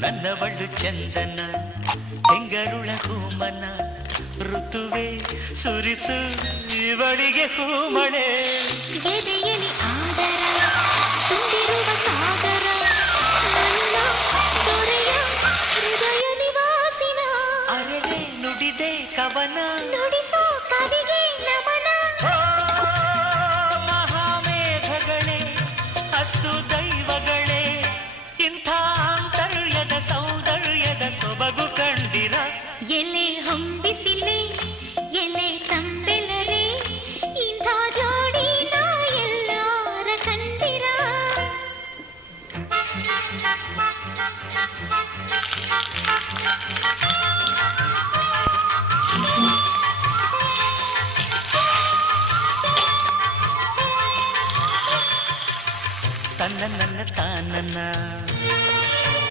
ನನ್ನವಳು ಚಂದನ ಹೆಂಗರುಳ ಹೂಮನ ಋತುವೆ ಸುರಿಸು ಇವಳಿಗೆ ಹೂಮಳೆ ಎದೆಯಲಿ ಆದರ ತುಂಬಿರುವ ಸಾಗರ ನನ್ನ ದೊರೆಯ ಹೃದಯ ನಿವಾಸಿನ ಅರೆರೆ ನುಡಿದೆ ಕವನ ನುಡಿಸೋ ಕವಿಗೆ ನಮನ ಮಹಾಮೇಘಗಳೇ ಅಸ್ತು ದೈವಗಳೇ ಇಂಥ ಆಂತರ್ಯದ ಸೌಂದರ್ಯದ ಸೊಬಗು ಕಂಡಿರ ಎಲೆ ಹೊಂಬಿಸಿಲೆ ಎಲೆ ತಂಬೆಲರೆ ಇಂಥ ಜೋಡಿನ ಎಲ್ಲಾರ ಕಂದಿರ ತನ್ನ ನನ್ನ ತಾನನ್ನ